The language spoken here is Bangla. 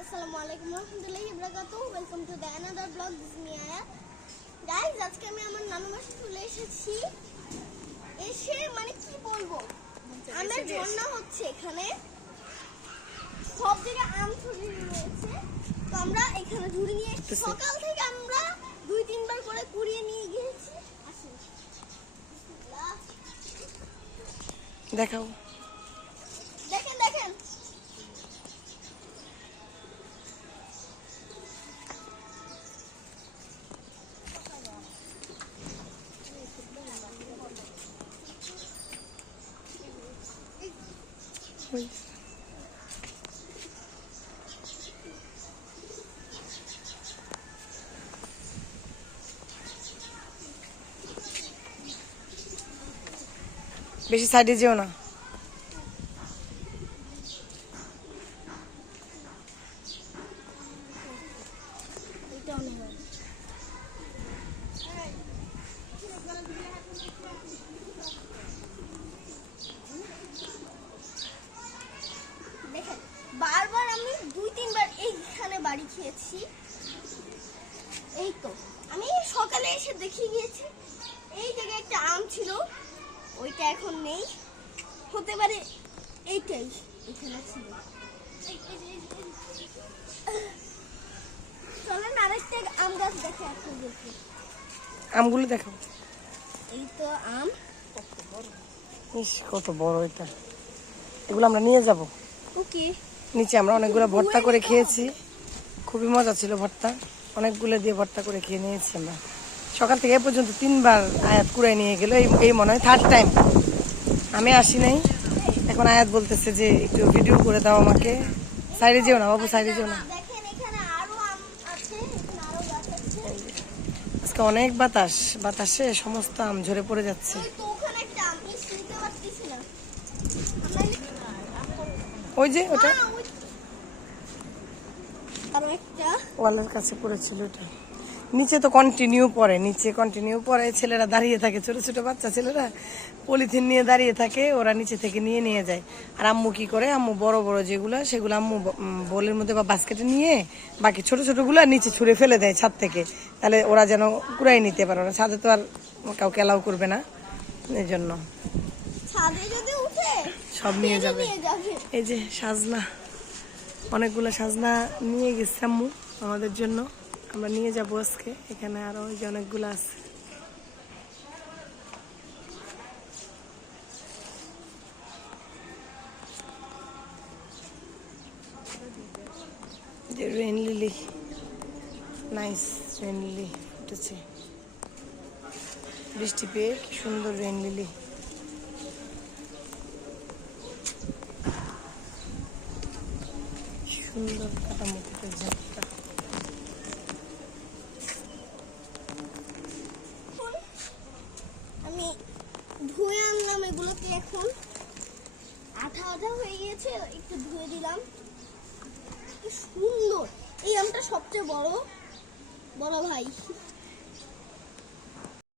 Assalamualaikum warahmatullahi wabarakatuh. Welcome to the another vlog. This is me Aya. Guys, আজকে আমি আমার নানু বাসায় চলে এসেছি। এসে মানে কি বলবো, আমের ঝর্ণা হচ্ছে এখানে, সব জায়গায় আম ছড়িয়ে রয়েছে। তো আমরা এখানে ঝুড়ি নিয়ে সকাল থেকে আমরা 2-3 বার করে কুড়িয়ে নিয়ে গিয়েছি। আসুন দেখাও, দেখেন দেখেন বেশি সাইডে যেও না। বারবার আমি 2-3 বার এইখানে বাড়ি খেয়েছি। এই তো আমি সকালে এসে দেখে গিয়েছি এই জায়গায় একটা আম ছিল, ওইটা এখন নেই, হতে পারে এইটাই এখানে ছিল। চলেন আরেকটা আম গাছ দেখে এখন দেখি। আমগুলো দেখাও। এই তো আম, ইস কত বড় এটা। এগুলো আমরা নিয়ে যাব। ওকে। নিচে আমরা অনেকগুলো ভর্তা করে খেয়েছি, খুবই মজা ছিল ভর্তা, অনেকগুলো দিয়ে ভর্তা করে খেয়ে নিয়েছি আমরা। সকাল থেকে এ পর্যন্ত 3 বার আয়াত কুড়াই নিয়ে গেল, এই মনে হয় 3rd টাইম। আমি আসি নাই, এখন আয়াত বলতেছে যে একটু ভিডিও করে দাও আমাকে। সাইডে যেও না বাবু, সাইডে যেও না। দেখেন এখানে আরো আম আছে, এখানে আরো গাছ আছে। আজকে অনেক বাতাস, বাতাসে সমস্ত আম ঝরে পড়ে যাচ্ছে। ওই তো ওখানে একটা আম নিতে পারতেছি না। ওই যে ওটা আরো একটা ওয়ালের কাছে পড়েছিল ওটা। নিচে তো কন্টিনিউ পড়ে, নিচে কন্টিনিউ পড়ে। ছেলেরা দাঁড়িয়ে থাকে, ছোট ছোট বাচ্চা ছেলেরা পলিথিন নিয়ে দাঁড়িয়ে থাকে, ওরা নিচে থেকে নিয়ে যায়। আর আম্মু কি করে, আম্মু বড় বড় যেগুলো সেগুলো আম্মু বোলের মধ্যে বা বাস্কেটে নিয়ে বাকি ছোট ছোটগুলো নিচে ছুঁড়ে ফেলে দেয় ছাদ থেকে, তাহলে ওরা যেন কুড়াই নিতে পারে। ওরা ছাদে তো আর কাউকে অ্যালাউ করবে না, এই জন্য ছাদে যদি উঠে সব নিয়ে যাবে। এই যে সাজনা, অনেকগুলো সাজনা নিয়ে গেছে আম্মু আমাদের জন্য, আমরা নিয়ে যাবো আজকে। এখানে আরো ওই যে অনেকগুলো আছে। যে rain lily, nice rain lily উঠেছে, বৃষ্টি পেয়ে কি সুন্দর রেন লিলি। সুন্দর কাটামুটিতে ঝাপটা। আমি ধুয়ে আনলাম এগুলোকে, এখন আঠা আঠা হয়ে গিয়েছে, একটু ধুয়ে দিলাম। কি সুন্দর, এই আমটা সবচেয়ে বড় বড় ভাই।